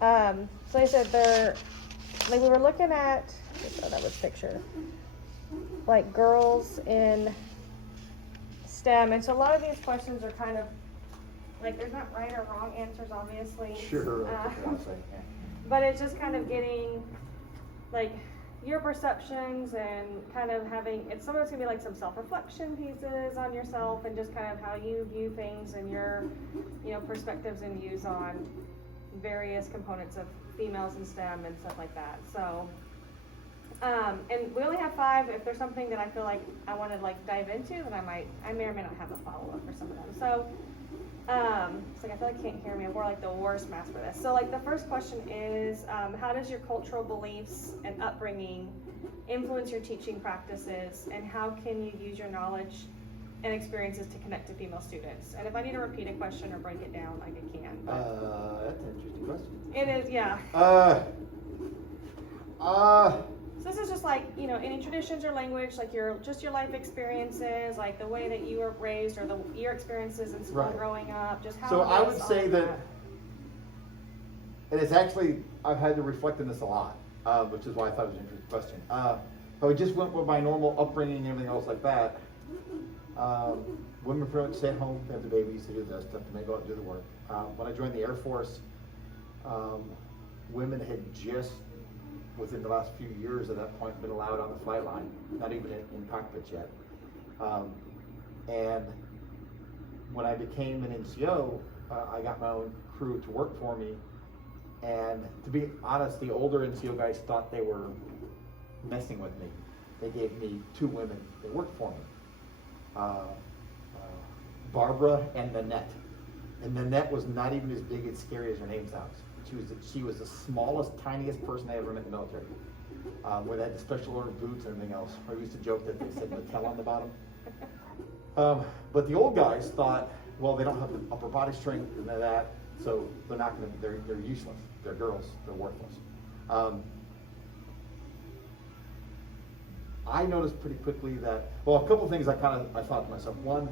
So they said they're, like we were looking at, oh, that was picture, like girls in STEM. And so a lot of these questions are kind of, like there's not right or wrong answers, obviously. Sure, that's what I'm saying. But it's just kind of getting, like, your perceptions and kind of having, it's some of it's gonna be like some self-reflection pieces on yourself and just kind of how you view things and your, perspectives and views on various components of females in STEM and stuff like that. So, and we only have 5. If there's something that I feel like I want to like dive into, then I may or may not have a follow-up for some of them. So, it's like I feel like you can't hear me. I wore like the worst mask for this. So like the first question is, how does your cultural beliefs and upbringing influence your teaching practices, and how can you use your knowledge and experiences to connect to female students? And if I need to repeat a question or break it down, like I can. That's an interesting question. It is, yeah. So this is just like, any traditions or language, like your life experiences, like the way that you were raised or your experiences in school Right. growing up, just how. So I would all say of that, and it's actually, I've had to reflect on this a lot, which is why I thought it was an interesting question. But I just went with my normal upbringing and everything else like that. Women pretty much stay at home, they have the babies, to do this stuff, and they go out and do the work. When I joined the Air Force, women had just, within the last few years at that point, been allowed on the flight line, not even in cockpits yet. And when I became an NCO, I got my own crew to work for me. And to be honest, the older NCO guys thought they were messing with me. They gave me 2 women that worked for me, Barbara and Nanette. And Nanette was not even as big and scary as her name sounds. She was the smallest, tiniest person I ever met in the military. Where they had the special order boots and everything else. I used to joke that they said Mattel on the bottom. But the old guys thought, well, they don't have the upper body strength and that, so they're not going to. They're useless. They're girls. They're worthless. I noticed pretty quickly that, well, a couple of things I thought to myself. One,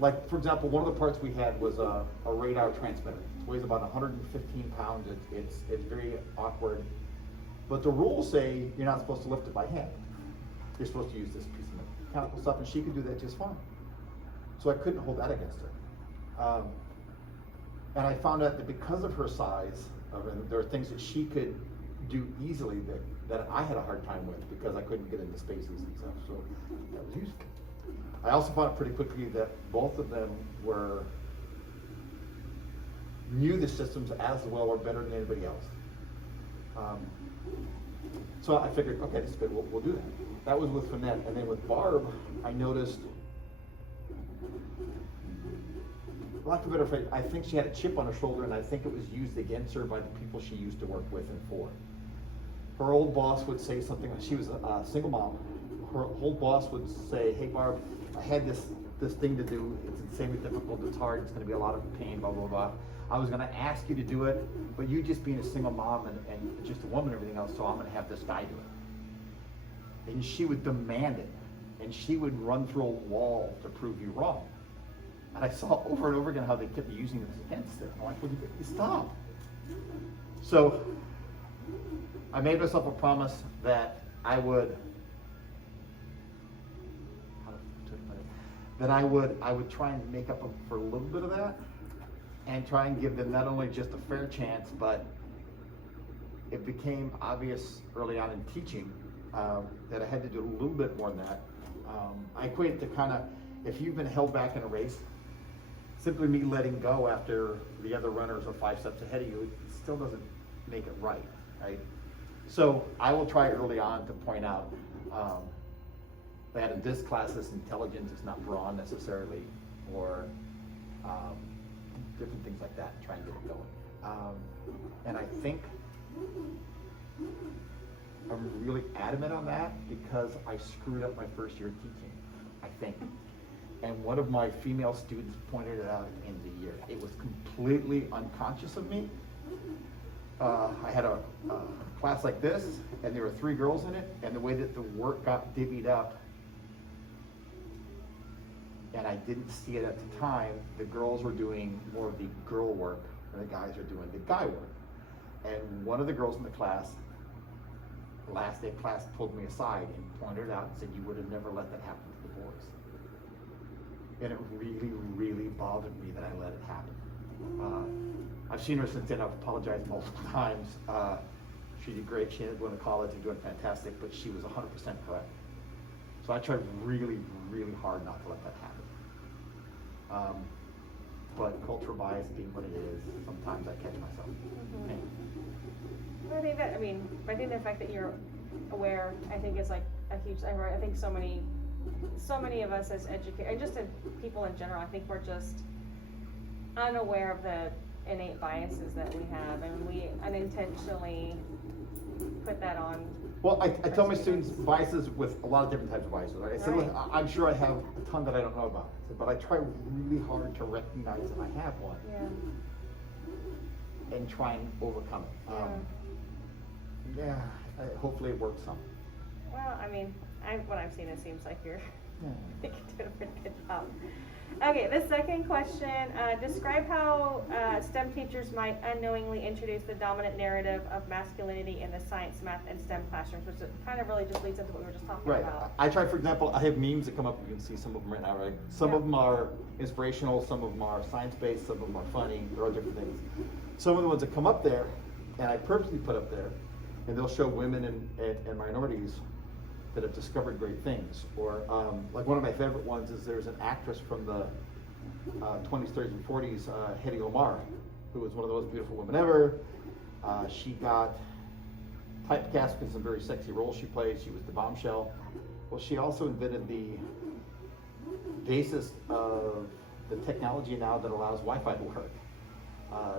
like for example, one of the parts we had was a radar transmitter. It weighs about 115 pounds. It's very awkward. But the rules say you're not supposed to lift it by hand. You're supposed to use this piece of mechanical stuff, and she could do that just fine. So I couldn't hold that against her. And I found out that because of her size, there are things that she could do easily that I had a hard time with because I couldn't get into spaces and stuff. So that was useful. I also found out pretty quickly that both of them knew the systems as well or better than anybody else. So I figured, okay, this is good, we'll do that. That was with Finette. And then with Barb, I noticed, for lack of a better phrase, I think she had a chip on her shoulder, and I think it was used against her by the people she used to work with and for. Her old boss would say something, she was a single mom. Her old boss would say, hey Barb, I had this thing to do, it's insanely difficult, it's hard, it's gonna be a lot of pain, blah, blah, blah. I was gonna ask you to do it, but you just being a single mom and just a woman and everything else, so I'm gonna have this guy do it. And she would demand it, and she would run through a wall to prove you wrong. And I saw over and over again how they kept using this against it. I'm like, well, you stop. So I made myself a promise that I would try and make up for a little bit of that, and try and give them not only just a fair chance, but it became obvious early on in teaching that I had to do a little bit more than that. I equate it to kind of, if you've been held back in a race, simply me letting go after the other runners are 5 steps ahead of you, it still doesn't make it right? So I will try early on to point out that in this class, this intelligence is not drawn necessarily, or different things like that, try and get it going. And I think I'm really adamant on that because I screwed up my first year teaching, I think. And one of my female students pointed it out at the end of the year. It was completely unconscious of me. I had a class like this, and there were 3 girls in it, and the way that the work got divvied up, and I didn't see it at the time, the girls were doing more of the girl work, and the guys are doing the guy work. And one of the girls in the class, the last day of class, pulled me aside and pointed it out and said, "You would have never let that happen to the boys." And it really, really bothered me that I let it happen. I've seen her since then. I've apologized multiple times. She did great. She ended up going to college and doing fantastic, but she was 100% correct. So I tried really, really hard not to let that happen. But cultural bias being what it is, sometimes I catch myself. I think that, I think the fact that you're aware, I think is like a huge, I think so many of us as educators, and just in people in general, I think we're just unaware of the innate biases that we have, and we unintentionally put that on. Well, I tell my students biases with a lot of different types of biases. Right? I said, look, I'm sure I have a ton that I don't know about, but I try really hard to recognize that I have one. And try and overcome it. Hopefully it works some. Well, what I've seen, it seems like you're doing a pretty good job. Okay, the second question, describe how STEM teachers might unknowingly introduce the dominant narrative of masculinity in the science, math, and STEM classrooms, which kind of really just leads into what we were just talking about. I try, for example, I have memes that come up, you can see some of them right now, right? Some of them are inspirational, some of them are science-based, some of them are funny, there are different things. Some of the ones that come up there, and I purposely put up there, and they'll show women and minorities that have discovered great things. Or like one of my favorite ones is there's an actress from the 20s, 30s, and 40s, Hedy Lamarr, who was one of the most beautiful women ever. She got typecast in some very sexy roles she played. She was the bombshell. Well, she also invented the basis of the technology now that allows Wi-Fi to work.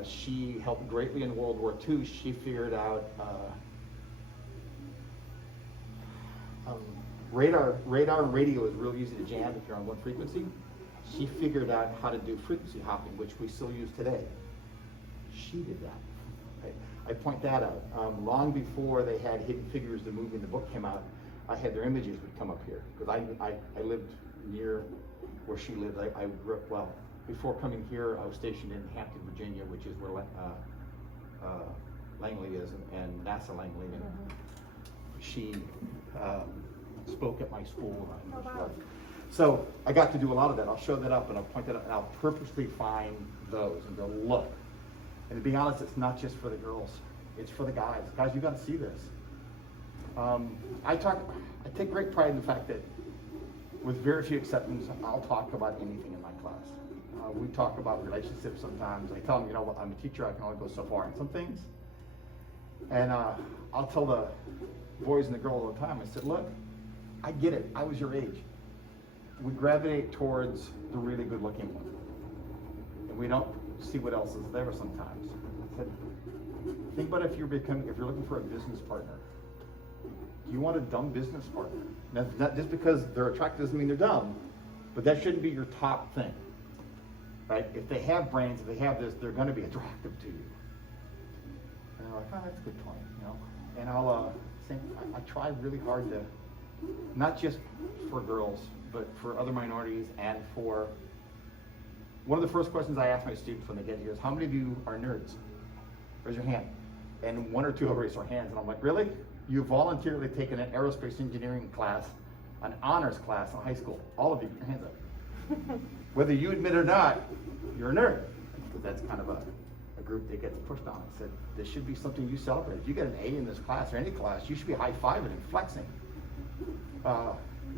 She helped greatly in World War II. She figured out radar and radio is real easy to jam if you're on one frequency. She figured out how to do frequency hopping, which we still use today. She did that. Right? I point that out. Long before they had Hidden Figures, the movie and the book came out, I had their images would come up here because I lived near where she lived. I grew up, well, before coming here, I was stationed in Hampton, Virginia, which is where Langley is, and NASA Langley. And she spoke at my school. So I got to do a lot of that. I'll show that up and I'll point that out and I'll purposely find those and go, look. And to be honest, it's not just for the girls. It's for the guys. Guys, you got to see this. I take great pride in the fact that with very few exceptions, I'll talk about anything in my class. We talk about relationships sometimes. I tell them, you know what, I'm a teacher, I can only go so far in some things. And I'll tell the boys and the girls all the time, I said, look, I get it, I was your age. We gravitate towards the really good looking one. And we don't see what else is there sometimes. I said, think about if you're looking for a business partner. Do you want a dumb business partner? Now, not just because they're attractive doesn't mean they're dumb, but that shouldn't be your top thing. Right? If they have brains, if they have this, they're going to be attractive to you. And I'm like, oh, that's a good point, you know. And I'll think I try really hard to, not just for girls, but for other minorities and for. One of the first questions I ask my students when they get here is, how many of you are nerds? Raise your hand. And one or two will raise their hands, and I'm like, really? You voluntarily taken an aerospace engineering class, an honors class in high school. All of you, put your hands up. Whether you admit it or not, you're a nerd. Because that's kind of a group that gets pushed on. I said, this should be something you celebrate. If you get an A in this class or any class, you should be high-fiving and flexing.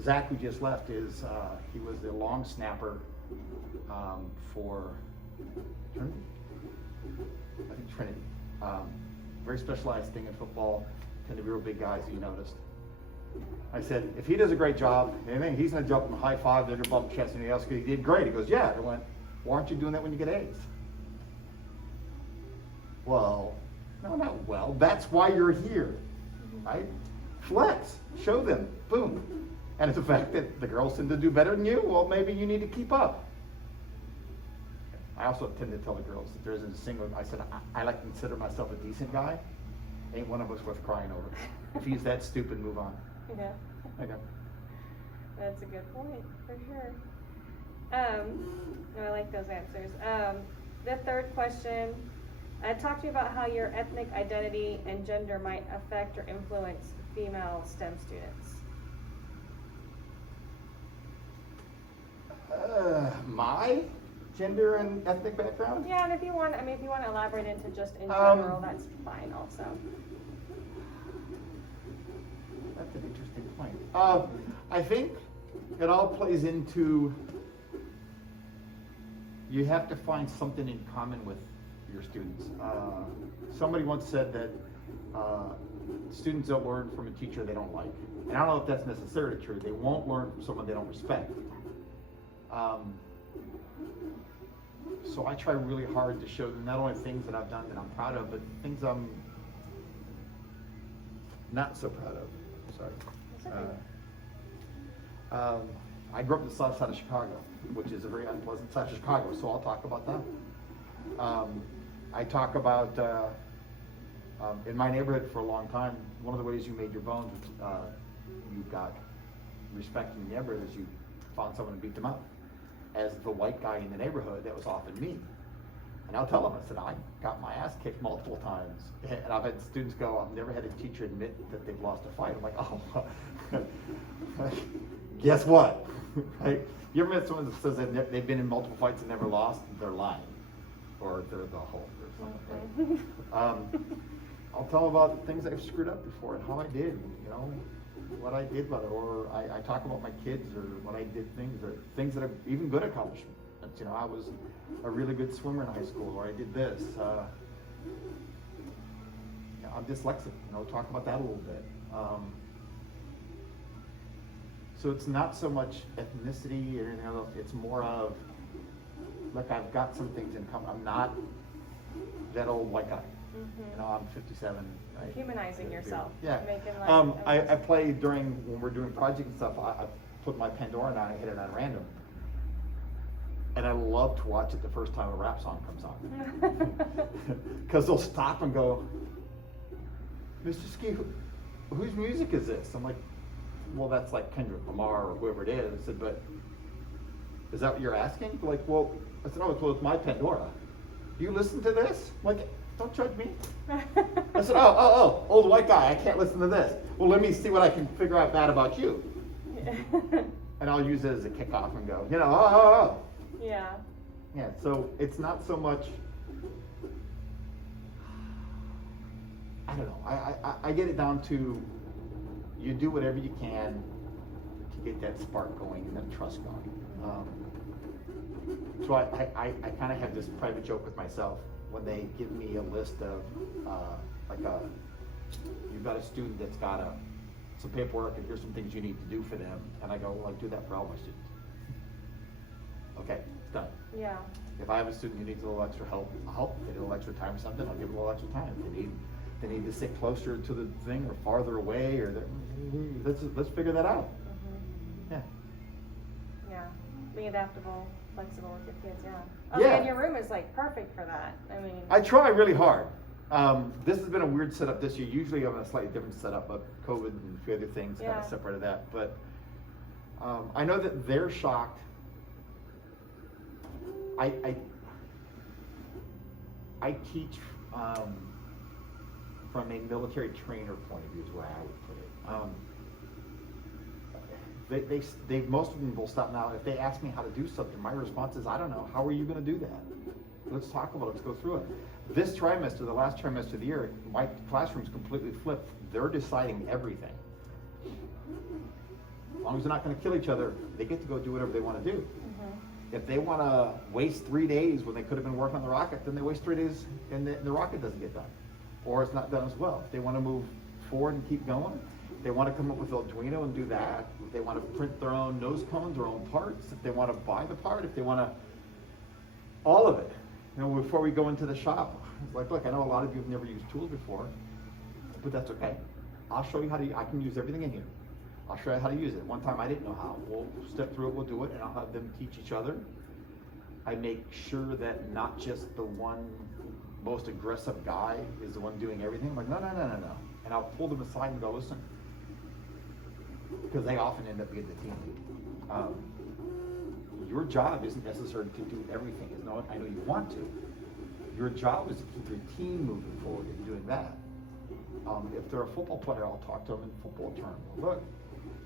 Zach, who just left, he was the long snapper for Trinity? I think Trinity. Very specialized thing in football. Tend to be real big guys, you noticed. I said, if he does a great job, anything, he's going to jump and high five, they're going to bump chest, and else because he did great. He goes, yeah. I went, why aren't you doing that when you get A's? Well, no, not well. That's why you're here, right? Flex, show them, boom. And it's the fact that the girls tend to do better than you, well, maybe you need to keep up. I also tend to tell the girls that there isn't a single, I said, I like to consider myself a decent guy. Ain't one of us worth crying over. If he's that stupid, move on. Yeah. Okay. That's a good point, for sure. No, I like those answers. The third question, Talk to me about how your ethnic identity and gender might affect or influence female STEM students. My gender and ethnic background? Yeah, and if you want, if you want to elaborate into just in Um, general, that's fine also. That's an interesting point. I think it all plays into, you have to find something in common with your students. Somebody once said that students don't learn from a teacher they don't like. And I don't know if that's necessarily true. They won't learn from someone they don't respect. So I try really hard to show them not only things that I've done that I'm proud of, but things I'm not so proud of. Sorry. That's okay. I grew up in the south side of Chicago, which is a very unpleasant side of Chicago, so I'll talk about that. I talk about, in my neighborhood for a long time, one of the ways you made your bones, you got respect in the neighborhood is you found someone and beat them up. As the white guy in the neighborhood, that was often me. And I'll tell them, I said, I got my ass kicked multiple times. And I've had students go, I've never had a teacher admit that they've lost a fight. I'm like, oh, guess what? Right? You ever met someone that says that they've been in multiple fights and never lost? They're lying. Or they're the Hulk or something. I'll tell them about things I've screwed up before and how I did, what I did about it. Or I talk about my kids or what I did things that are even good accomplishments. I was a really good swimmer in high school, or I did this. I'm dyslexic, talk about that a little bit. So it's not so much ethnicity or anything else, it's more of, look, I've got some things in common. I'm not that old white guy. Mm-hmm. I'm 57. Right? Humanizing yourself. Yeah. Making I play when we're doing projects and stuff, I put my Pandora on, I hit it on random. And I love to watch it the first time a rap song comes on. Because they'll stop and go, Mr. Ski, whose music is this? I'm like, well, that's like Kendrick Lamar or whoever it is. I said, but is that what you're asking? They're like, well, I said, oh, it's my Pandora. You listen to this? I'm like, don't judge me. I said, oh, old white guy, I can't listen to this. Well, let me see what I can figure out bad about you. And I'll use it as a kickoff and go, oh. Yeah. Yeah, so it's not so much, I don't know, I get it down to, you do whatever you can to get that spark going and that trust going. So I kind of have this private joke with myself when they give me a list of, you've got a student that's got some paperwork and here's some things you need to do for them. And I go, well, I do that for all my students. Okay, it's done. Yeah. If I have a student who needs a little extra help, I'll help. If they need a little extra time or something, I'll give them a little extra time. If they need to sit closer to the thing or farther away, or let's figure that out. Mm-hmm. Yeah. Yeah. Being adaptable, flexible with your kids, yeah. Yeah. And your room is like perfect for that. I try really hard. This has been a weird setup this year. Usually I'm in a slightly different setup, but COVID and a few other things kind of separated that. But I know that they're shocked. I teach from a military trainer point of view is where I would put it. They most of them will stop now. If they ask me how to do something, my response is, I don't know. How are you going to do that? Let's talk about it. Let's go through it. This trimester, the last trimester of the year, my classroom's completely flipped. They're deciding everything. As long as they're not going to kill each other, they get to go do whatever they want to do. Mm-hmm. If they want to waste 3 days when they could have been working on the rocket, then they waste 3 days and the rocket doesn't get done. Or it's not done as well. If they want to move forward and keep going, if they want to come up with Arduino and do that, if they want to print their own nose cones, their own parts, if they want to buy the part, if they want to, all of it. Before we go into the shop, it's like, look, I know a lot of you have never used tools before, but that's okay. I'll show you I can use everything in here. I'll show you how to use it. One time I didn't know how. We'll step through it, we'll do it, and I'll have them teach each other. I make sure that not just the one most aggressive guy is the one doing everything. I'm like, no. And I'll pull them aside and go, listen, because they often end up being the team lead. Your job isn't necessarily to do everything. I know you want to, Your job is to keep your team moving forward and doing that. If they're a football player, I'll talk to them in football terms. Look,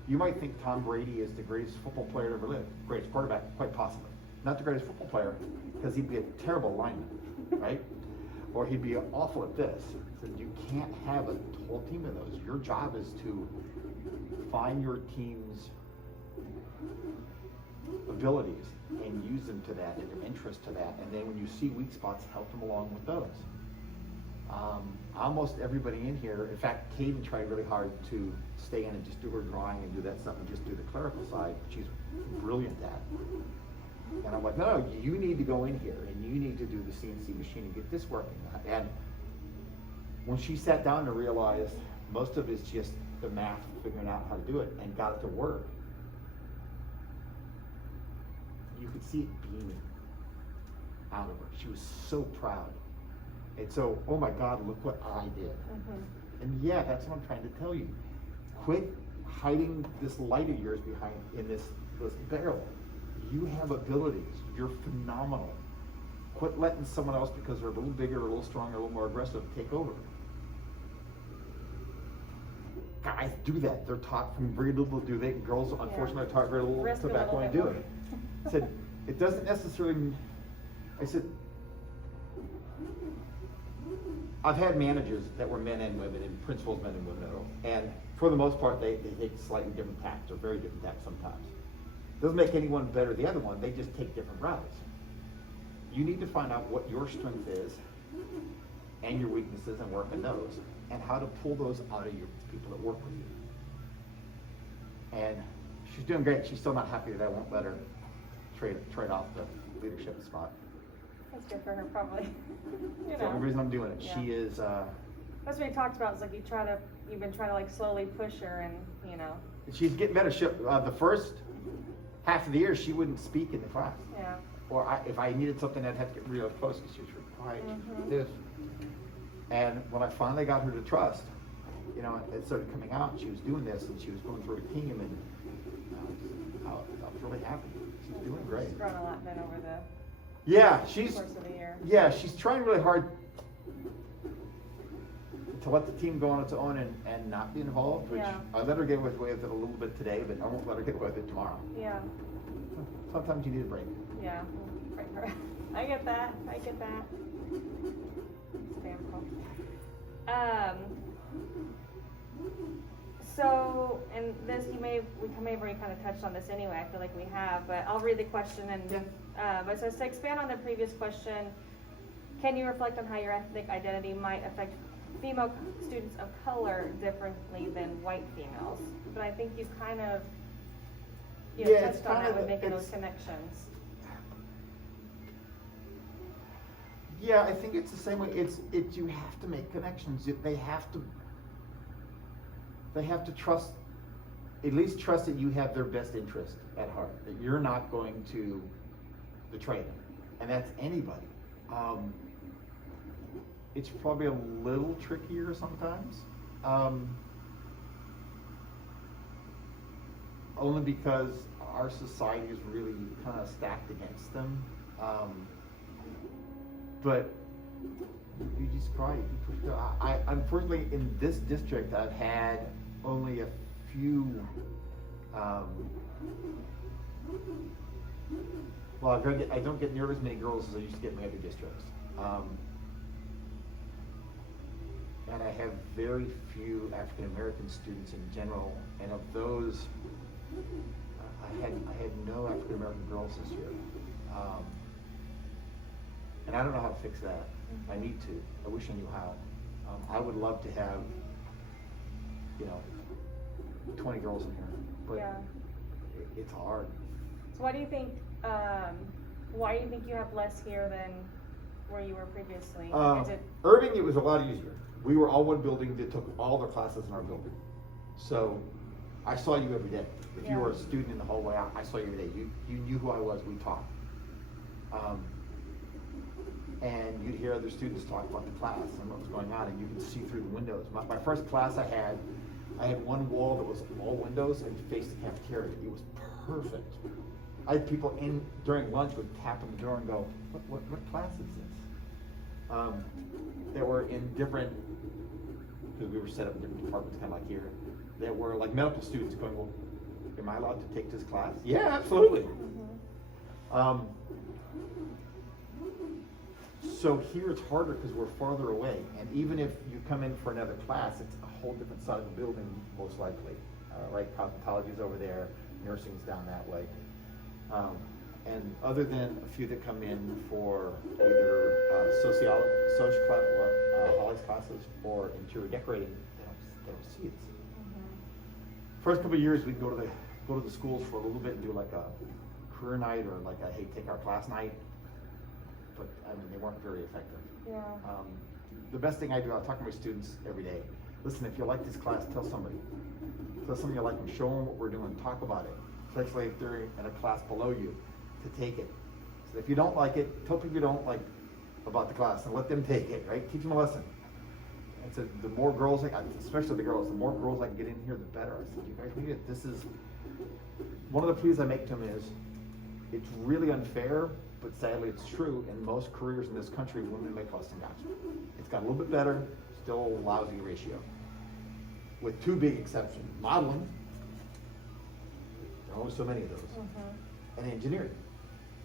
you might think Tom Brady is the greatest football player to ever live, greatest quarterback, quite possibly. Not the greatest football player, because he'd be a terrible lineman, right? Or he'd be awful at this. So you can't have a whole team of those. Your job is to find your team's abilities and use them to that and their interest to that. And then when you see weak spots, help them along with those. Almost everybody in here, in fact, Kaden tried really hard to stay in and just do her drawing and do that stuff and just do the clerical side. She's brilliant at. And I'm like, no, you need to go in here and you need to do the CNC machine and get this working. And when she sat down and realized most of it's just the math, figuring out how to do it, and got it to work, you could see it beaming out of her. She was so proud. And so, oh my God, look what I did. Mm-hmm. And yeah, that's what I'm trying to tell you. Quit hiding this light of yours behind in this barrel. You have abilities. You're phenomenal. Quit letting someone else, because they're a little bigger, a little stronger, a little more aggressive, take over. Guys do that. They're taught from very little to do that. Girls, unfortunately, are taught very little Risk to a back little and bit do more. it. I said, it doesn't necessarily, I said, I've had managers that were men and women, and principals, men and women, and for the most part, they take slightly different tacts, or very different tacts sometimes. Doesn't make anyone better than the other one, they just take different routes. You need to find out what your strength is, and your weaknesses, and work on those, and how to pull those out of your people that work with you. And she's doing great. She's still not happy that I won't let her trade off the leadership spot. That's good for her, probably. You That's the only know. reason I'm doing it. Yeah. She is, That's what we talked about, is like you've been trying to like slowly push her and, you know, she's getting better. The first half of the year, she wouldn't speak in the class. yeah. Or if I needed something, I'd have to get real close because she was really quiet. Mhm. This. And when I finally got her to trust, you know, it started coming out, and she was doing this, and she was going through a team, and I was really happy. She's doing great. She's grown a lot then over the Yeah, course of the year. she's trying really hard to let the team go on its own and not be involved, which Yeah. I let her get away with it a little bit today, but I won't let her get away with it tomorrow. Yeah, Sometimes you need a break. yeah. Right, right. I get that. Spam call. So, and this, we may have already kind of touched on this anyway, I feel like we have, but I'll read the question and, it says, to expand on the previous question, can you reflect on how your ethnic identity might affect female students of color differently than white females? But I think you kind of, Yeah, it's touched on kind that of with the- making those it's- connections. Yeah, I think it's the same way. You have to make connections. They have to trust, at least trust that you have their best interest at heart, that you're not going to betray them. And that's anybody. It's probably a little trickier sometimes. Only because our society is really kind of stacked against them. But you just cry. Unfortunately, in this district, I've had only a few. Well, I don't get near as many girls as I used to get in my other districts. And I have very few African American students in general, and of those, I had no African American girls this year. And I don't know how to fix that. I need to. I wish I knew how. I would love to have, 20 girls in here, but Yeah. it's hard. So why do you think you have less here than where you were previously? Is it, Irving, it was a lot easier. We were all one building that took all the classes in our building. So I saw you every day. If you were a Yeah. student in the hallway, I saw you every day. You knew who I was, we talked. And you'd hear other students talk about the class and what was going on, and you could see through the windows. My first class I had one wall that was all windows and faced the cafeteria. It was perfect. I had people in during lunch would tap on the door and go, what class is this? that were in different, because we were set up in different departments, kind of like here, that were like medical students going, well, am I allowed to take this class? Yeah, absolutely. Mhm. So here it's harder because we're farther away, and even if you come in for another class, it's a whole different side of the building, most likely. Right, cosmetology's over there, nursing's down that way. And other than a few that come in for either social class, Holly's classes, or interior decorating, they don't see it. First couple of years, we'd go to the schools for a little bit and do like a career night or like a, hey, take our class night. But I mean, they weren't very effective. Yeah. The best thing I do, I talk to my students every day. Listen, if you like this class, tell somebody. Tell somebody you like them, show them what we're doing, talk about it. Especially if they're in a class below you, to take it. So if you don't like it, tell people you don't like about the class and let them take it, right? Teach them a lesson. And so the more girls, especially the girls, the more girls I can get in here, the better. I said, you guys need it. This is, one of the pleas I make to them is, it's really unfair, but sadly it's true, in most careers in this country, women make less than guys. It's got a little bit better, still a lousy ratio. With two big exceptions, modeling, there are only so many of those, and engineering.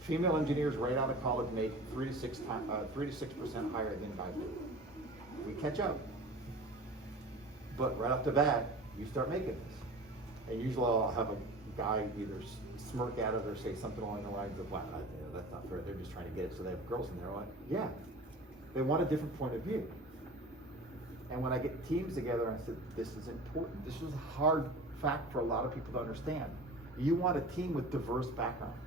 Female engineers right out of college make 3 to 6% higher than guys do. We catch up. But right off the bat, you start making this. And usually I'll have a guy either smirk at it or say something along the lines of, wow, that's not fair, they're just trying to get it so they have girls in there. I'm like, yeah, they want a different point of view. And when I get teams together, I said, this is important. This is a hard fact for a lot of people to understand. You want a team with diverse backgrounds.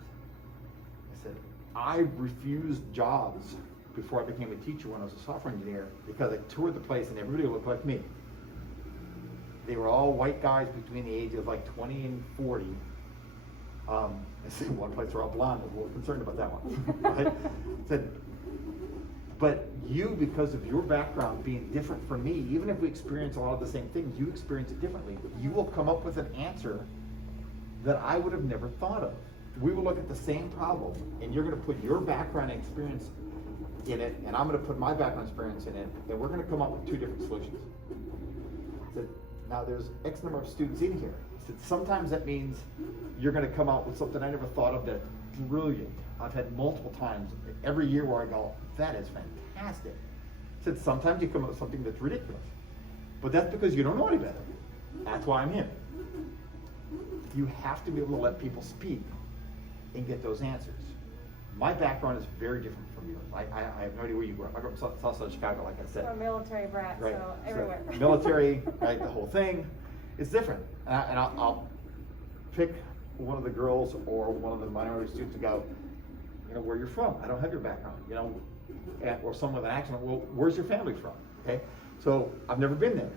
I said, I refused jobs before I became a teacher when I was a software engineer because I toured the place and everybody looked like me. They were all white guys between the ages of like 20 and 40. I said, one place they're all blonde. I was a little concerned about that one. Right? Said, but you, because of your background being different from me, even if we experience a lot of the same things, you experience it differently. You will come up with an answer that I would have never thought of. We will look at the same problem, and you're going to put your background and experience in it, and I'm going to put my background experience in it, and we're going to come up with two different solutions. I said, now there's X number of students in here. I said, sometimes that means you're going to come out with something I never thought of that's brilliant. I've had multiple times every year where I go, that is fantastic. I said, sometimes you come up with something that's ridiculous. But that's because you don't know any better. That's why I'm here. You have to be able to let people speak and get those answers. My background is very different from yours. I have no idea where you grew up. I grew up in south side of Chicago, like I said. I'm a military brat, Right. so everywhere. So, military, right, the whole thing. It's different. And I'll pick one of the girls or one of the minority students and go, you know, where you're from. I don't have your background, you know, or someone with an accent. Well, where's your family from? Okay. So I've never been there.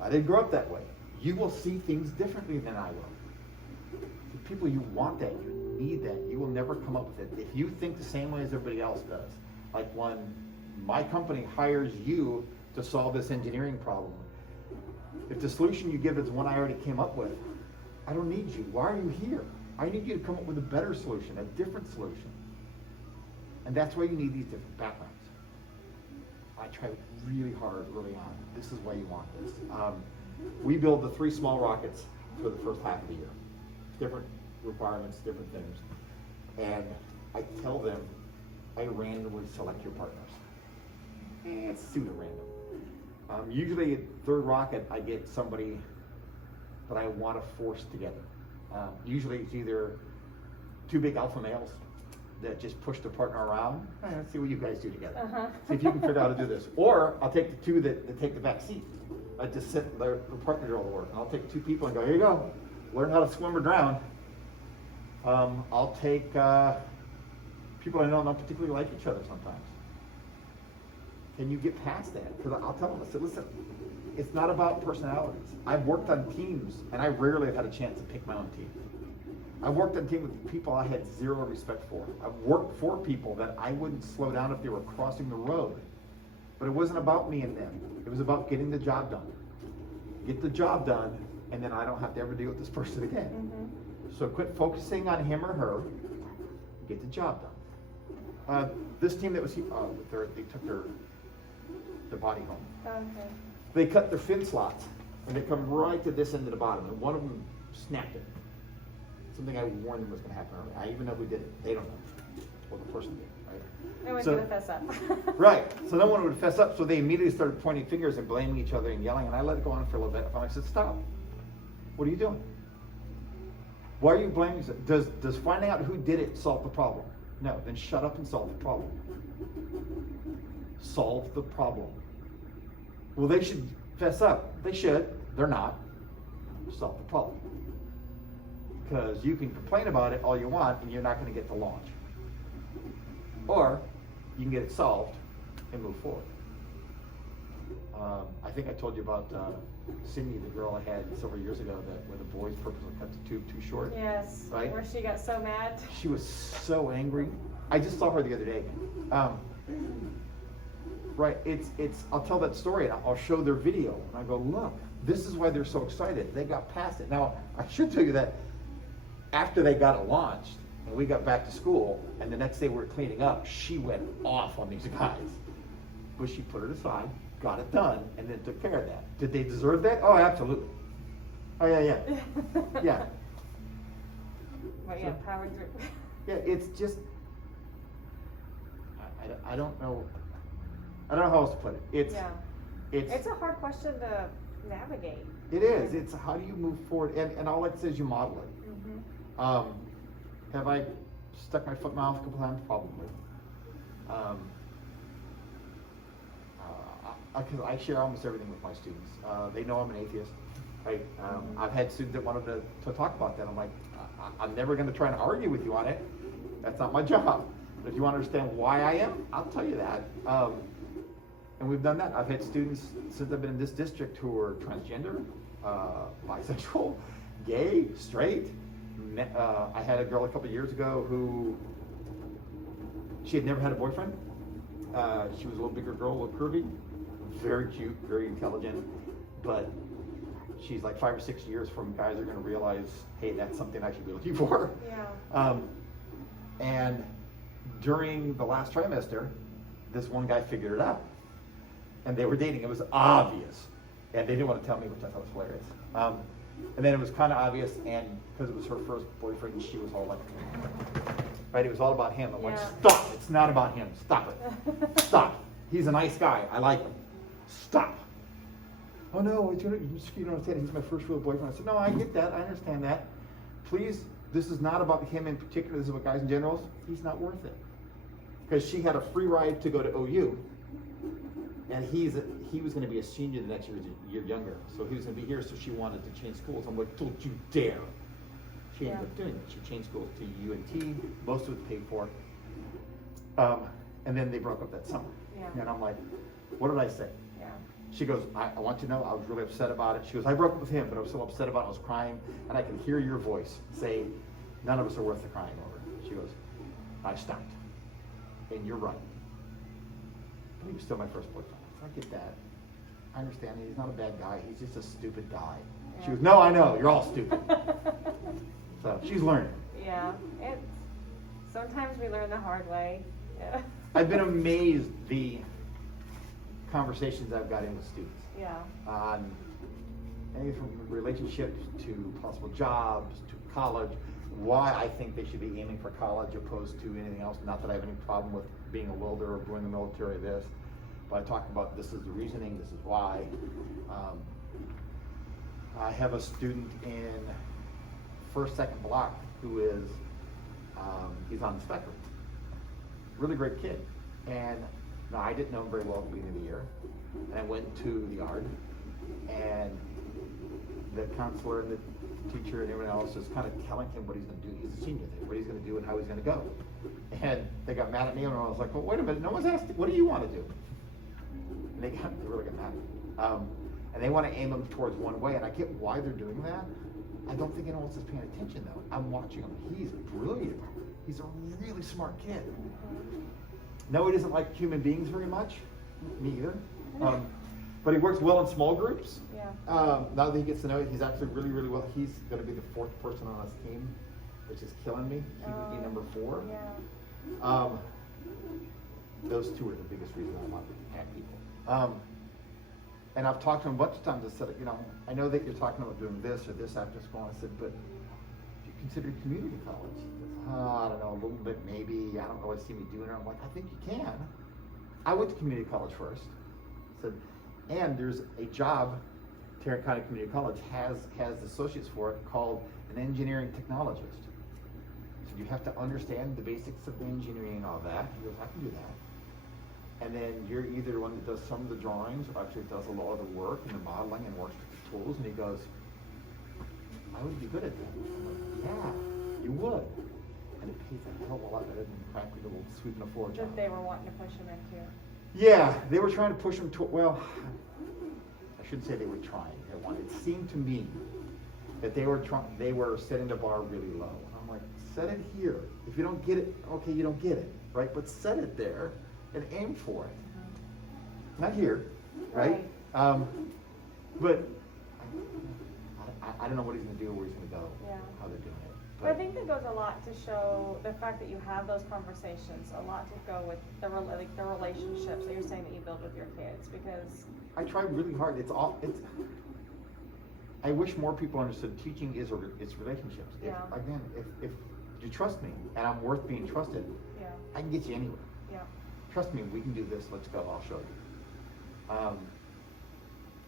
I didn't grow up that way. You will see things differently than I will. The people, you want that, you need that. You will never come up with it. If you think the same way as everybody else does, like when my company hires you to solve this engineering problem, if the solution you give is one I already came up with, I don't need you. Why are you here? I need you to come up with a better solution, a different solution. And that's why you need these different backgrounds. I tried really hard early on. This is why you want this. We build the 3 small rockets for the first half of the year. Different requirements, different things. And I tell them, I randomly select your partners. It's pseudo random. Usually, third rocket, I get somebody that I want to force together. Usually, it's either 2 big alpha males that just push their partner around. Let's see what you guys do together. See if you can figure out how to do this. Or I'll take the 2 that take the back seat. I just sit their partner do all the work. And I'll take 2 people and go, here you go. Learn how to swim or drown. I'll take people I know not particularly like each other sometimes. Can you get past that? Because I'll tell them, I said, listen, it's not about personalities. I've worked on teams, and I rarely have had a chance to pick my own team. I've worked on teams with people I had 0 respect for. I've worked for people that I wouldn't slow down if they were crossing the road. But it wasn't about me and them. It was about getting the job done. Get the job done, and then I don't have to ever deal with this person again. So quit focusing on him or her. Get the job done. This team that was, they took their body home. Okay. They cut their fin slots, and they come right to this end of the bottom, and one of them snapped it. Something I warned them was gonna happen early. I even know who did it. They don't know. Well, the person did, right? No one's So- gonna fess up. Right, so no one would fess up, so they immediately started pointing fingers and blaming each other and yelling, and I let it go on for a little bit. I said, stop. What are you doing? Why are you blaming each other? Does finding out who did it solve the problem? No, then shut up and solve the problem. Solve the problem. Well, they should fess up. They should. They're not. Solve the problem. Because you can complain about it all you want, and you're not going to get the launch. Or you can get it solved and move forward. I think I told you about Cindy, the girl I had several years ago, that where the boys purposely cut the tube too short. Yes. Right? Where she got so mad. She was so angry. I just saw her the other day. Right, I'll tell that story and I'll show their video and I go, look, this is why they're so excited. They got past it. Now, I should tell you that after they got it launched and we got back to school and the next day we were cleaning up, she went off on these guys. But she put it aside, got it done, and then took care of that. Did they deserve that? Oh, absolutely. Oh, yeah. Yeah. But yeah, power through. Yeah, it's just, I don't know how else to put it. It's a hard question to navigate. It is. It's how do you move forward, and all I can say is you model it. Mm-hmm. Have I stuck my foot in my mouth a couple times? Probably. Because I share almost everything with my students. They know I'm an atheist. Right? I've had students that wanted to talk about that. I'm like, I'm never going to try and argue with you on it. That's not my job. But if you want to understand why I am, I'll tell you that. And we've done that. I've had students since I've been in this district who are transgender, bisexual, gay, straight. I had a girl a couple years ago who, she had never had a boyfriend. She was a little bigger girl, a little curvy, very cute, very intelligent, but she's like 5 or 6 years from guys are going to realize, hey, that's something I should be looking for. Yeah. And during the last trimester, this one guy figured it out. And they were dating. It was obvious. And they didn't want to tell me, which I thought was hilarious. And then it was kind of obvious, and because it was her first boyfriend, she was all like, right? It was all about him. I'm like, stop. It's not about him. Stop it. Stop. He's a nice guy. I like him. Stop. Oh, no, you don't understand. He's my first real boyfriend. I said, no, I get that. I understand that. Please, this is not about him in particular. This is about guys in general. He's not worth it. Because she had a free ride to go to OU. And he was going to be a senior the next year, a year younger. So he was going to be here, so she wanted to change schools. I'm like, don't you dare. She ended up doing it. She changed schools to UNT. Most of it paid for. And then they broke up that summer. Yeah. And I'm like, what did I say? Yeah. She goes, I want you to know I was really upset about it. She goes, I broke up with him, but I was so upset about it, I was crying. And I could hear your voice say, none of us are worth the crying over. She goes, I stopped. And you're right. But he was still my first boyfriend. I get that. I understand. He's not a bad guy. He's just a stupid guy. Yeah. She goes, no, I know. You're all stupid. So she's learning. Yeah. Sometimes we learn the hard way. Yeah. I've been amazed the conversations I've got in with students. Yeah. On anything from relationships to possible jobs to college, why I think they should be aiming for college opposed to anything else. Not that I have any problem with being a welder or doing the military or this, but I talk about this is the reasoning, this is why. I have a student in first, second block who is, he's on the spectrum. Really great kid. And now I didn't know him very well at the beginning of the year. And I went to the yard, and the counselor and the teacher and everyone else is kind of telling him what he's going to do. He's a senior there, what he's going to do and how he's going to go. And they got mad at me, and I was like, well, wait a minute, no one's asked, what do you want to do? And they really got mad at me. And they want to aim him towards one way, and I get why they're doing that. I don't think anyone else is paying attention, though. I'm watching him. He's brilliant. He's a really smart kid. No, he doesn't like human beings very much. Me either. But he works well in small groups. Yeah. Now that he gets to know it, he's actually really, really well. He's going to be the 4th person on his team, which is killing me. He would be number 4. Yeah. Those two are the biggest reason I want to have people. And I've talked to them a bunch of times. I said, you know, I know that you're talking about doing this or this after school. I said, but do you consider community college? He goes, I don't know, a little bit maybe. I don't really see me doing it. I'm like, I think you can. I went to community college first. I said, and there's a job, Tarrant County Community College has associates for it called an engineering technologist. So you have to understand the basics of engineering and all that. He goes, I can do that. And then you're either the one that does some of the drawings or actually does a lot of the work and the modeling and works with the tools. And he goes, I would be good at that. I'm like, yeah, you would. And it pays a hell of a lot better than frankly the little sweeping the floor job. That they were wanting to push him into. Yeah, they were trying to push him to, well, I shouldn't say they were trying. It seemed to me that they were setting the bar really low. And I'm like, set it here. If you don't get it, okay, you don't get it, right? But set it there and aim for it. Not here, right? But I don't know what he's going to do or where he's going to go, how they're doing it. But I think that goes a lot to show the fact that you have those conversations, a lot to go with the relationships that you're saying that you build with your kids, because I try really hard. I wish more people understood teaching is relationships. If you trust me and I'm worth being trusted, I can get you anywhere. Trust me, we can do this. Let's go. I'll show you.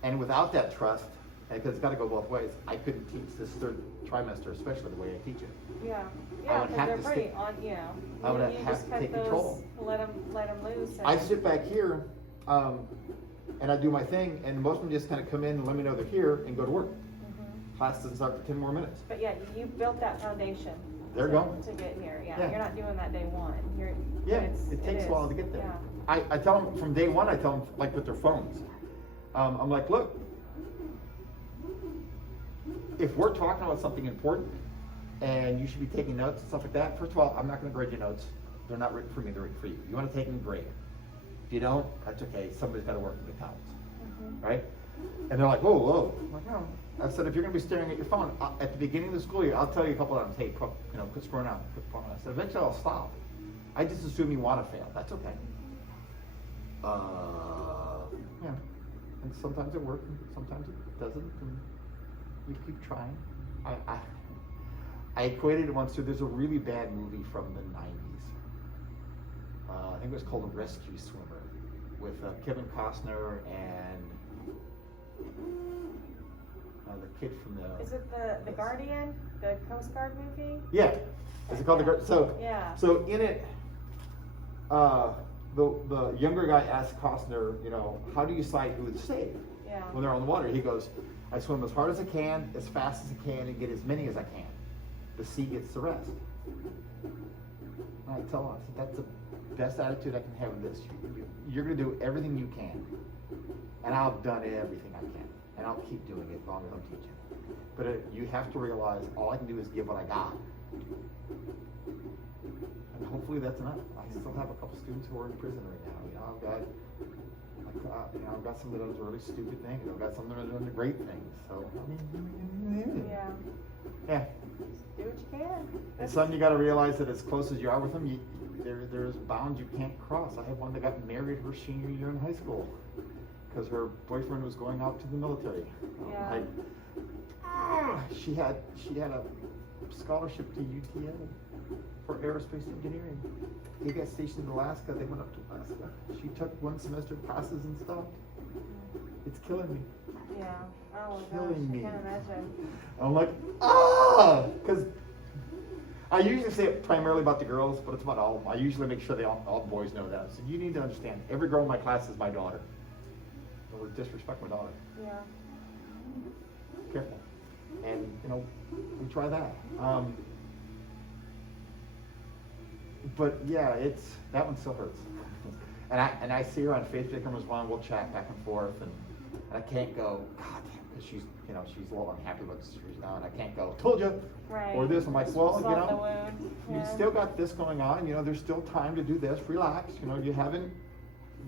And without that trust, because it's got to go both ways, I couldn't teach this third trimester, especially the way I teach it. because they're pretty on. I would you have just to cut take those, control. let them loose. I sit back here, and I do my thing, and most of them just kind of come in and let me know they're here and go to work. Class doesn't start for 10 more minutes. But you built that foundation. They're going to get here. Yeah. You're not doing that day one. It takes a while to get there. I tell them from day one. I tell them like with their phones. I'm like, look, if we're talking about something important and you should be taking notes and stuff like that, first of all, I'm not going to grade your notes. They're not written for me, they're written for you. You want to take them, great. If you don't, that's okay. Somebody's got to work with the accounts, right? And they're like, whoa. I'm like, no. I said, if you're going to be staring at your phone, at the beginning of the school year, I'll tell you a couple of times, hey, quit scrolling out, quit phone. I said, eventually I'll stop. I just assume you want to fail. That's okay. Yeah. And sometimes it works, and sometimes it doesn't, and you keep trying. I equated it once to, there's a really bad movie from the 90s. I think it was called Rescue Swimmer, with Kevin Costner and the kid from the... Is it the Guardian, the Coast Guard movie? Yeah. Is it called the Guardian? So in it, the younger guy asked Costner, how do you decide who is saved when they're on the water? He goes, I swim as hard as I can, as fast as I can, and get as many as I can. The sea gets the rest. And I tell him, I said, that's the best attitude I can have in this. You're going to do everything you can. And I've done everything I can. And I'll keep doing it as long as I'm teaching. But you have to realize all I can do is give what I got. And hopefully that's enough. I still have a couple students who are in prison right now. I've got some that are doing really stupid things. I've got some that are doing the great things. So yeah. Do what you can. And some you got to realize that as close as you are with them, there's bounds you can't cross. I had one that got married her senior year in high school because her boyfriend was going out to the military. She had a scholarship to UTA for aerospace engineering. He got stationed in Alaska. They went up to Alaska. She took one semester classes and stopped. It's killing me. Yeah. Oh my Killing gosh, me. I can't imagine. I'm like, because I usually say it primarily about the girls, but it's about all of them. I usually make sure all the boys know that. So you need to understand, every girl in my class is my daughter. Or disrespect my daughter. Yeah. Careful. And, we try that. But yeah, that one still hurts. And I see her on Facebook and we'll chat back and forth, and I can't go, God damn, because she's a little unhappy about the situation now, and I can't go, told you, Right. or this. I'm like, well, Solve the wound. you still got this going on. There's still time to do this. Relax.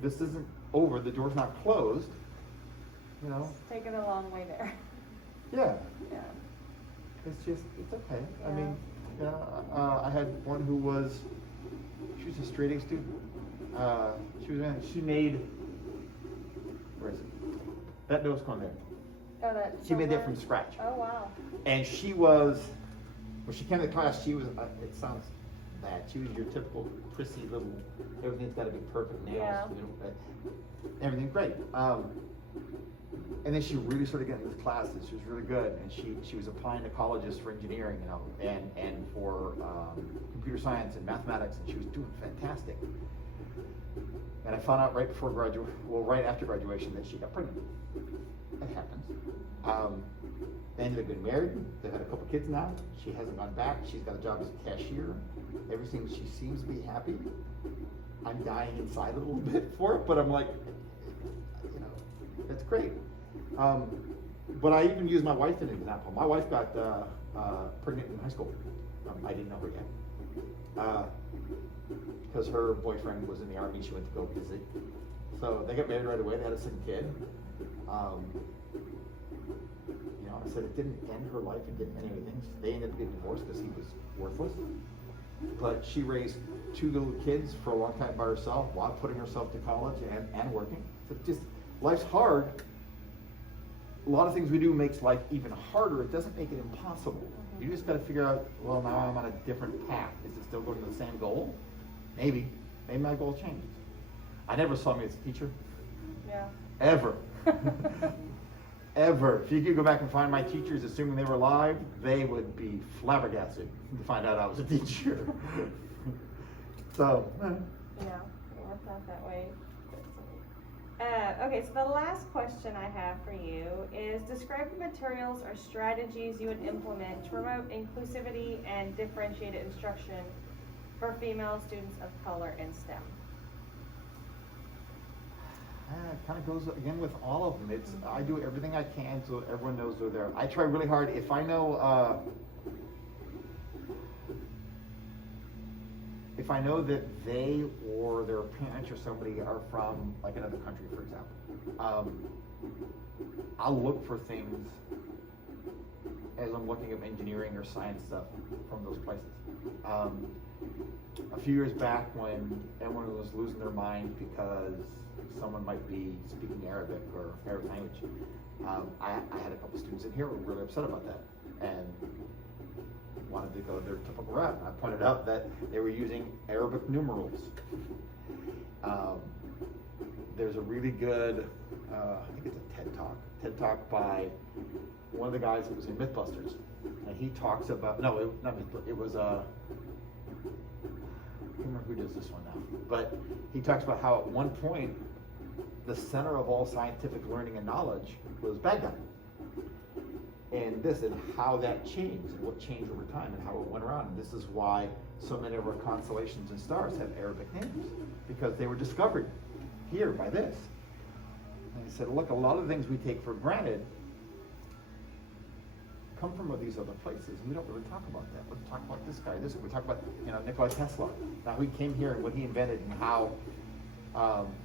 This isn't over. The door's not closed. It's taken a long way there. Yeah. Yeah. It's okay. Yeah. I mean, I had one who was She was a straight A student. She made, where is it? That nose cone there. Oh, that. She made that silver? from scratch. Oh, wow. And she was, when she came to class, she was, it sounds bad, she was your typical prissy little, everything's gotta be perfect, nails, Yeah. everything's great. And then she really started getting into classes, she was really good, and she was applying to colleges for engineering, and for computer science and mathematics, and she was doing fantastic. And I found out right after graduation that she got pregnant. That happens. They ended up getting married. They've had a couple kids now. She hasn't gone back. She's got a job as a cashier. Everything, she seems to be happy. I'm dying inside a little bit for it, but I'm like, that's great. But I even use my wife as an example. My wife got pregnant in high school. I didn't know her yet. Because her boyfriend was in the Army, she went to go visit. So they got married right away. They had a second kid. I said it didn't end her life, it didn't end anything. They ended up getting divorced because he was worthless. But she raised 2 little kids for a long time by herself while putting herself to college and working. So just, life's hard. A lot of things we do makes life even harder. It doesn't make it impossible. You just got to figure out, well, now I'm on a different path. Is it still going to the same goal? Maybe. Maybe my goal changes. I never saw me as a teacher. Yeah. Ever. Ever. If you could go back and find my teachers, assuming they were alive, they would be flabbergasted to find out I was a teacher. So. Yeah, it worked out that way. Okay, so the last question I have for you is describe the materials or strategies you would implement to promote inclusivity and differentiated instruction for female students of color in STEM. It kind of goes again with all of them. I do everything I can so everyone knows they're there. I try really hard. If I know that they or their parents or somebody are from like another country, for example, I'll look for things as I'm looking up engineering or science stuff from those places. A few years back when everyone was losing their mind because someone might be speaking Arabic or Arabic language, I had a couple students in here who were really upset about that and wanted to go their typical route. I pointed out that they were using Arabic numerals. There's a really good, I think it's a TED Talk by one of the guys that was in Mythbusters, and he talks about, not Mythbusters, it was I can't remember who does this one now, but he talks about how at one point the center of all scientific learning and knowledge was Baghdad. And how that changed, and what changed over time, and how it went around. And this is why so many of our constellations and stars have Arabic names, because they were discovered here by this. And he said, look, a lot of things we take for granted come from these other places, and we don't really talk about that. We talk about this guy, we talk about Nikola Tesla, now he came here and what he invented, and how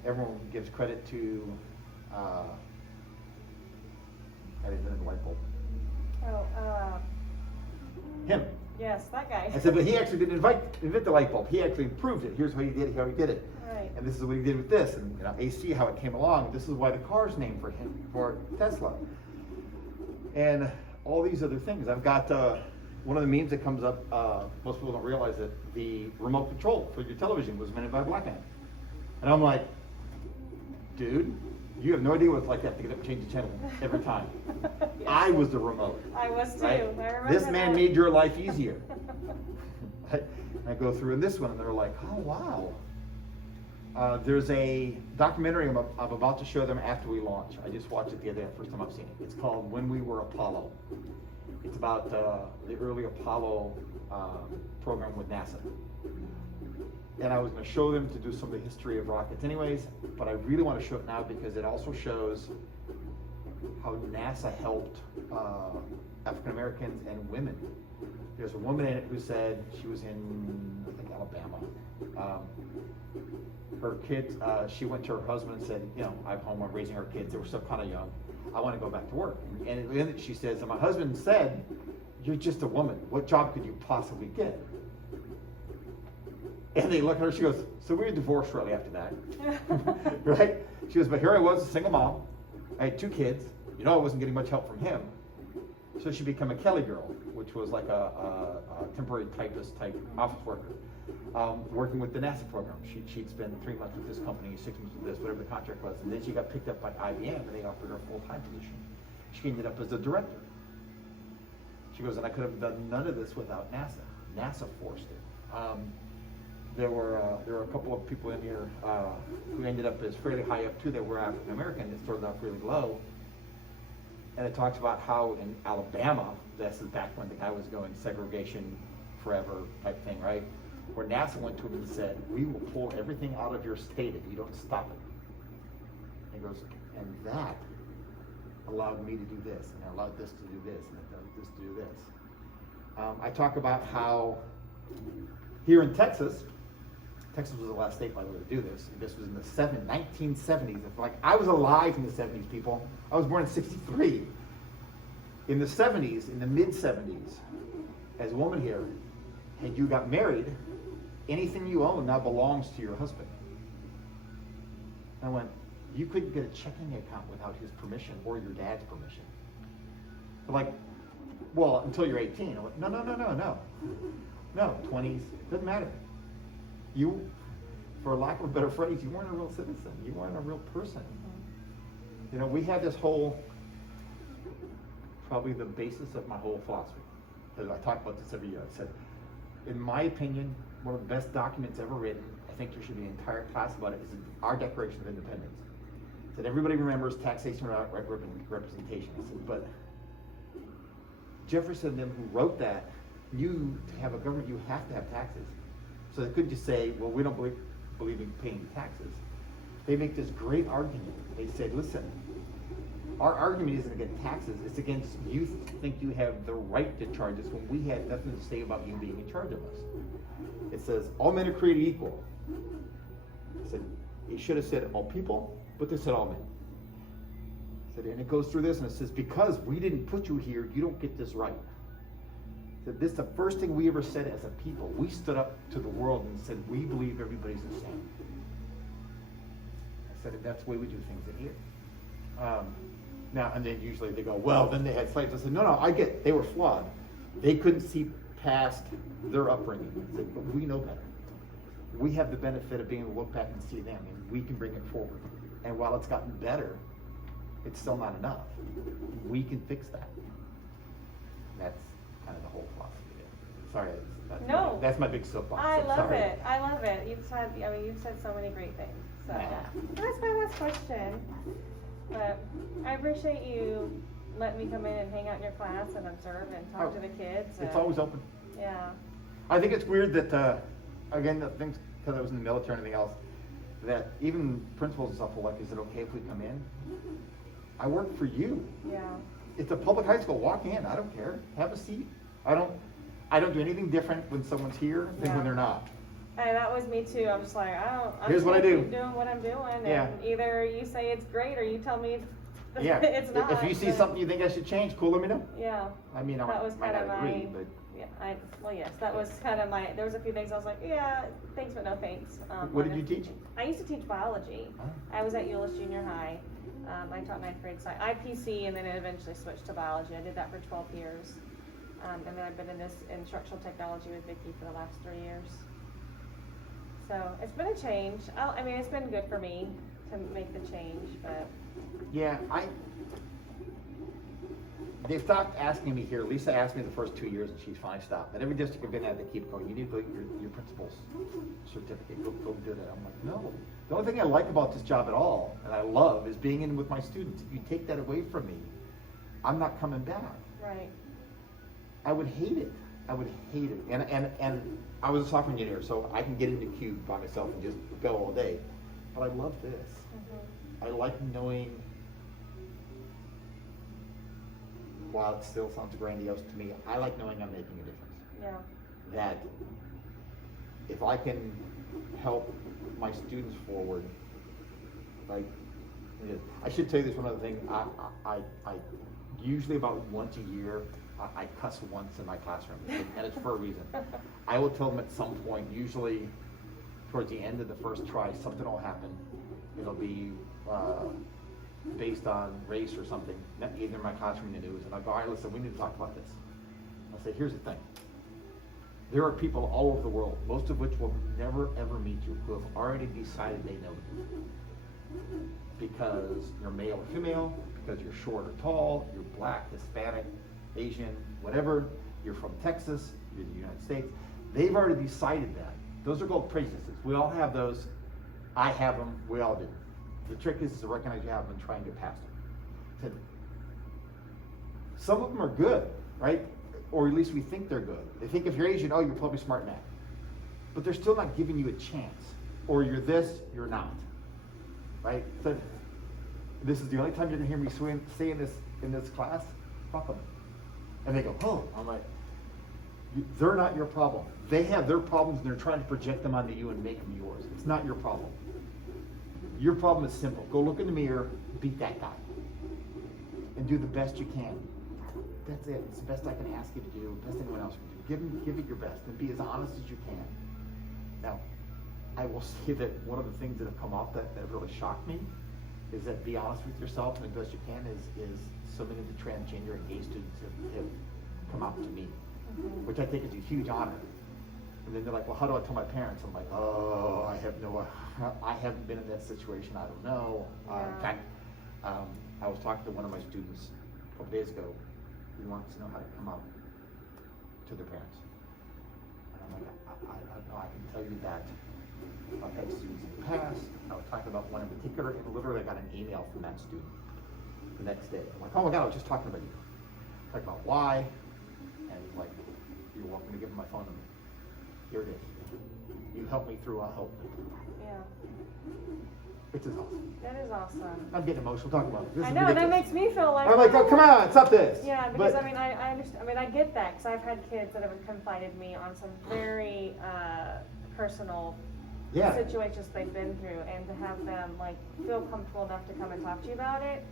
everyone gives credit to how he invented the light bulb. Him. Yes, that guy. I said, but he actually didn't invent the light bulb. He actually improved it. Here's how he did it. Right. And this is what he did with this. And AC, how it came along. This is why the car's named for Tesla. And all these other things. I've got one of the memes that comes up. Most people don't realize that the remote control for your television was invented by a black man. And I'm like, dude, you have no idea what it's like to have to get up and change the channel every time. Yes. I was the remote. I was too. Right? I remember This man that. made your life easier. I go through in this one and they're like, oh wow. There's a documentary I'm about to show them after we launch. I just watched it the other day, first time I've seen it. It's called When We Were Apollo. It's about the early Apollo program with NASA. And I was going to show them to do some of the history of rockets anyways, but I really want to show it now because it also shows how NASA helped African Americans and women. There's a woman in it who said, she was in, I think, Alabama. Her kids, she went to her husband and said, I'm home, I'm raising our kids. They were still kind of young. I want to go back to work. And at the end she says, and my husband said, you're just a woman. What job could you possibly get? And they look at her, she goes, so we were divorced shortly after that. Right? She goes, but here I was, a single mom. I had 2 kids. You know, I wasn't getting much help from him. So she became a Kelly girl, which was like a temporary typist type office worker, working with the NASA program. She'd spend 3 months with this company, 6 months with this, whatever the contract was. And then she got picked up by IBM and they offered her a full-time position. She ended up as a director. She goes, and I could have done none of this without NASA. NASA forced it. There were a couple of people in here who ended up as fairly high up too. They were African American. It started off really low. And it talks about how in Alabama, this is back when the guy was going segregation forever type thing, right? Where NASA went to him and said, we will pull everything out of your state if you don't stop it. And he goes, and that allowed me to do this, and it allowed this to do this, and it allowed this to do this. I talk about how here in Texas was the last state, by the way, to do this. And this was in the 1970s. It's like I was alive in the 70s, people. I was born in '63. In the 70s, in the mid 70s, as a woman here, and you got married, anything you own now belongs to your husband. I went, you couldn't get a checking account without his permission or your dad's permission. They're like, well, until you're 18. I went, no, 20s, doesn't matter. You, for lack of a better phrase, you weren't a real citizen. You weren't a real person. You know, we had this whole, probably the basis of my whole philosophy. Because I talk about this every year. I said, in my opinion, one of the best documents ever written, I think there should be an entire class about it, is our Declaration of Independence. I said, everybody remembers taxation without representation. I said, but Jefferson and them who wrote that knew to have a government you have to have taxes. So they couldn't just say, well, we don't believe in paying taxes. They make this great argument. They said, listen, our argument isn't against taxes, it's against you think you have the right to charge us when we had nothing to say about you being in charge of us. It says, all men are created equal. I said, it should have said all people, but they said all men. I said, and it goes through this and it says, because we didn't put you here, you don't get this right. This is the first thing we ever said as a people. We stood up to the world and said, we believe everybody's the same. I said, that's the way we do things in here. Now, and then usually they go, well, then they had slaves. I said, no, I get it. They were flawed. They couldn't see past their upbringing. I said, but we know better. We have the benefit of being able to look back and see them, and we can bring it forward. And while it's gotten better, it's still not enough. We can fix that. That's kind of the whole philosophy there. Sorry, that's my big soapbox. I love sorry. it. I love it. You've said so many great things. So that's my last question. But I appreciate you letting me come in and hang out in your class and observe and talk to the kids. It's always open. Yeah. I think it's weird that, again, the things, because I was in the military and anything else, that even principals and stuff are like, is it okay if we come in? I work for you. Yeah. It's a public high school. Walk in. I don't care. Have a seat. I don't do anything different when someone's here than when they're not. And that was me too. I'm just like, I'm Here's what I do. Keep doing what I'm doing. Yeah. And either you say it's great or you tell me Yeah. it's not. If you see something you think I should change, cool, let me know. Yeah. I mean, that was might kind not of agree, but. Yeah, yes, that was kind of there was a few things I was like, yeah, thanks, but no thanks. What did you teach? I used to teach biology. Huh? I was at Euless Junior High. I taught 9th grade science, IPC, and then it eventually switched to biology. I did that for 12 years. And then I've been in this instructional technology with Vicki for the last 3 years. So it's been a change. It's been good for me to make the change, but. Yeah, they stopped asking me here. Lisa asked me the first 2 years and she's finally stopped. But every district I've been at, they keep going, you need to go get your principal's certificate. Go do that. I'm like, no. The only thing I like about this job at all, and I love, is being in with my students. If you take that away from me, I'm not coming back. Right. I would hate it. I would hate it. And I was a sophomore engineer, so I can get into Cube by myself and just go all day. But I love this. Mm-hmm. I like knowing, while it still sounds grandiose to me, I like knowing I'm making a difference. Yeah. That if I can help my students forward, like, I should tell you this one other thing. I usually about once a year, I cuss once in my classroom, and it's for a reason. I will tell them at some point, usually towards the end of the first try, something will happen. It'll be based on race or something, either in my classroom or the news. And I'll go, all right, listen, we need to talk about this. I'll say, here's the thing. There are people all over the world, most of which will never ever meet you, who have already decided they know you. Because you're male or female, because you're short or tall, you're black, Hispanic, Asian, whatever, you're from Texas, you're in the United States. They've already decided that. Those are called prejudices. We all have those. I have them. We all do. The trick is to recognize you have them and try and get past them. Some of them are good, right? Or at least we think they're good. They think if you're Asian, oh, you're probably smart in that. But they're still not giving you a chance. Or you're this, you're not. Right? So this is the only time you're gonna hear me say in this class, fuck them. And they go, oh, I'm like, they're not your problem. They have their problems and they're trying to project them onto you and make them yours. It's not your problem. Your problem is simple. Go look in the mirror, beat that guy. And do the best you can. That's it. It's the best I can ask you to do, best anyone else can do. Give it your best and be as honest as you can. Now, I will say that one of the things that have come off that really shocked me is that be honest with yourself and as best you can is so many of the transgender and gay students have come out to me, which I think is a huge honor. And then they're like, well, how do I tell my parents? I'm like, oh, I haven't been in that situation. I don't know. In fact, I was talking to one of my students a couple days ago who wants to know how to come out to their parents. And I'm like, I don't know. I can tell you that I've had students in the past. I was talking about one in particular, and literally I got an email from that student the next day. I'm like, oh my God, I was just talking about you. Talking about why, and he's like, you're welcome to give him my phone number. Here it is. You help me through, I'll help you. Yeah. Which is awesome. That is awesome. I'm getting emotional talking about it. This I is know, ridiculous. that makes me feel like. I'm like, oh, come on, stop this. Yeah, because I mean, I understand. I mean, I get that because I've had kids that have confided me on some very personal situations they've been through, and to have them like feel comfortable enough to come and talk to you about it,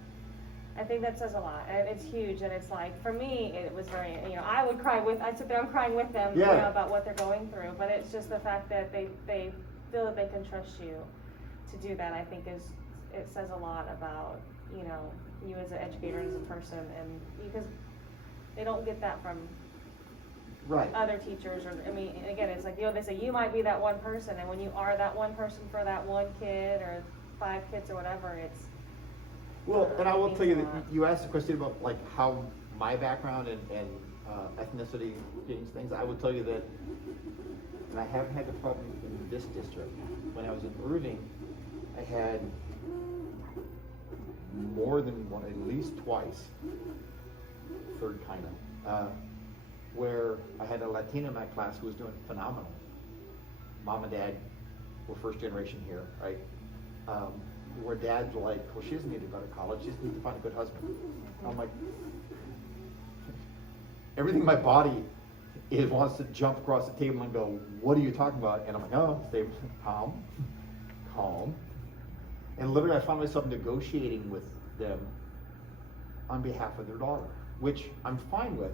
I think that says a lot. And it's huge, and it's like for me, it was very. You know, I'd sit there and crying with them, you know, about what they're going through. But it's just the fact that they feel that they can trust you to do that. I think it says a lot about, you know, you as an educator and as a person, and because they don't get that from other teachers, or I mean, again, it's like, you know, they say you might be that one person, and when you are that one person for that one kid or 5 kids or whatever, it's well, and I will tell you that you asked a question about like how my background and ethnicity things. I would tell you that, and I haven't had the problem in this district. When I was in Irving, I had more than one, at least twice, third kind of, where I had a Latina in my class who was doing phenomenal. Mom and dad were first generation here, right? Where dad's like, well, she doesn't need to go to college, she just needs to find a good husband. And I'm like, everything in my body wants to jump across the table and go, what are you talking about? And I'm like, oh, stay calm. And literally I found myself negotiating with them on behalf of their daughter, which I'm fine with.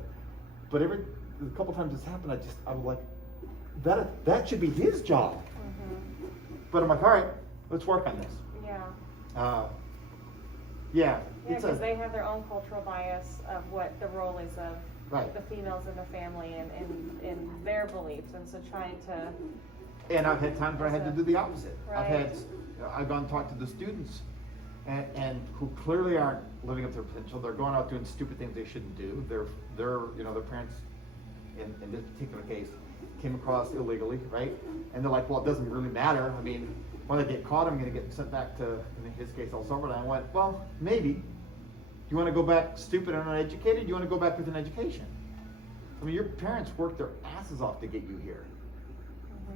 But a couple times this happened, I was like, that should be his job. But I'm like, all right, let's work on this. Yeah, because they have their own cultural bias of what the role is of the females in the family and their beliefs, and so trying to. And I've had times where I had to do the opposite. Right. I've gone and talked to the students, and who clearly aren't living up to their potential. They're going out doing stupid things they shouldn't do. Their parents, in this particular case, came across illegally, right? And they're like, well, it doesn't really matter. I mean, when I get caught, I'm going to get sent back to, in his case, El Salvador. And I went, well, maybe. Do you want to go back stupid and uneducated? Do you want to go back with an education? I mean, your parents worked their asses off to get you here.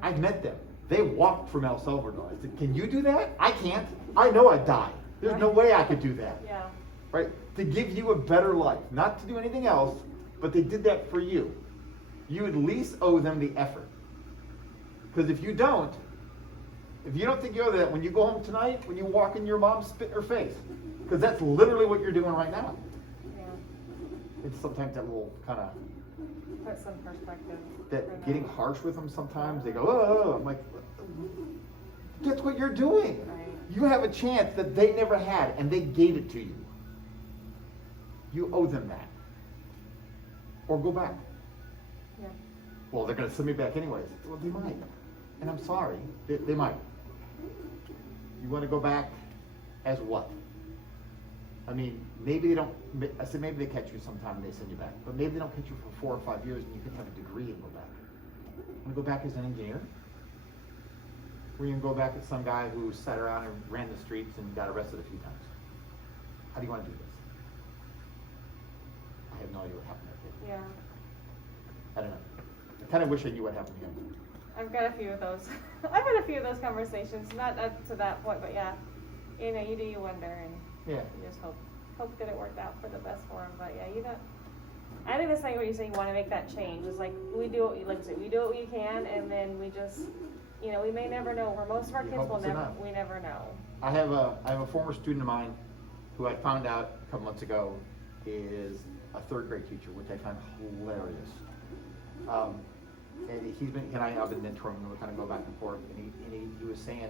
I've met them. They walked from El Salvador. I said, can you do that? I can't. I know I'd die. There's no way I could do that. Right? To give you a better life. Not to do anything else, but they did that for you. You at least owe them the effort. Because if you don't think you owe that, when you go home tonight, when you walk in, your mom spit in her face. Because that's literally what you're doing right now. It's sometimes that little kind of... Put some perspective. That getting harsh with them sometimes, they go, oh, I'm like, That's what you're doing. Right. You have a chance that they never had, and they gave it to you. You owe them that. Or go back. Yeah. Well, they're going to send me back anyways. Well, they might. And I'm sorry. They might. You want to go back as what? I mean, maybe they don't, I said maybe they catch you sometime and they send you back. But maybe they don't catch you for 4 or 5 years and you can have a degree and go back. Want to go back as an engineer? Or you can go back as some guy who sat around and ran the streets and got arrested a few times. How do you want to do this? I have no idea what happened there. Yeah. I don't know. I kind of wish I knew what happened to him. I've got a few of those. I've had a few of those conversations, not up to that point, but yeah, you know, you wonder, and Yeah. you just hope that it worked out for the best for him. But yeah, you don't. I think the same way you say you want to make that change. It's like we do what like I said, we do what we can, and then we just, you know, we may never know. Where most of our You kids hope will it's never, enough. we never know. I have a former student of mine who I found out a couple months ago is a 3rd grade teacher, which I find hilarious. And he's been, I've been mentoring him, we kind of go back and forth, and he was saying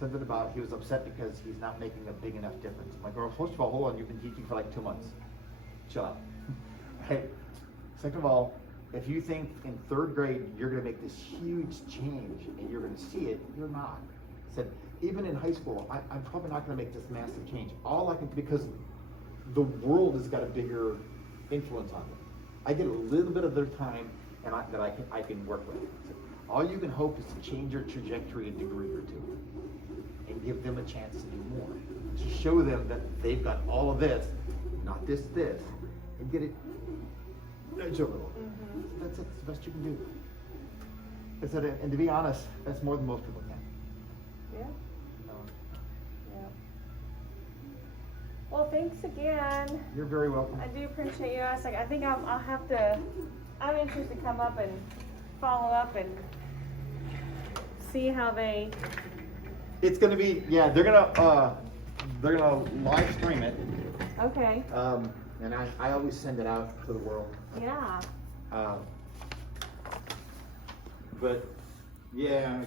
something about, he was upset because he's not making a big enough difference. I'm like, well, first of all, hold on, you've been teaching for like 2 months. Chill out. Right? Second of all, if you think in 3rd grade you're gonna make this huge change and you're gonna see it, you're not. I said, even in high school, I'm probably not gonna make this massive change. All I can, because the world has got a bigger influence on them. I get a little bit of their time and I can work with. So all you can hope is to change your trajectory a degree or two and give them a chance to do more. To show them that they've got all of this, not this, and get it nudge a little. Mm-hmm. That's it. It's the best you can do. I said, and to be honest, that's more than most people can. Yeah. No. Yeah. Well, thanks again. You're very welcome. I do appreciate you asking. I think I'll have to. I'm interested to come up and follow up and see how they. It's gonna be, yeah, they're gonna live stream it. Okay. And I always send it out to the world. Yeah. But yeah.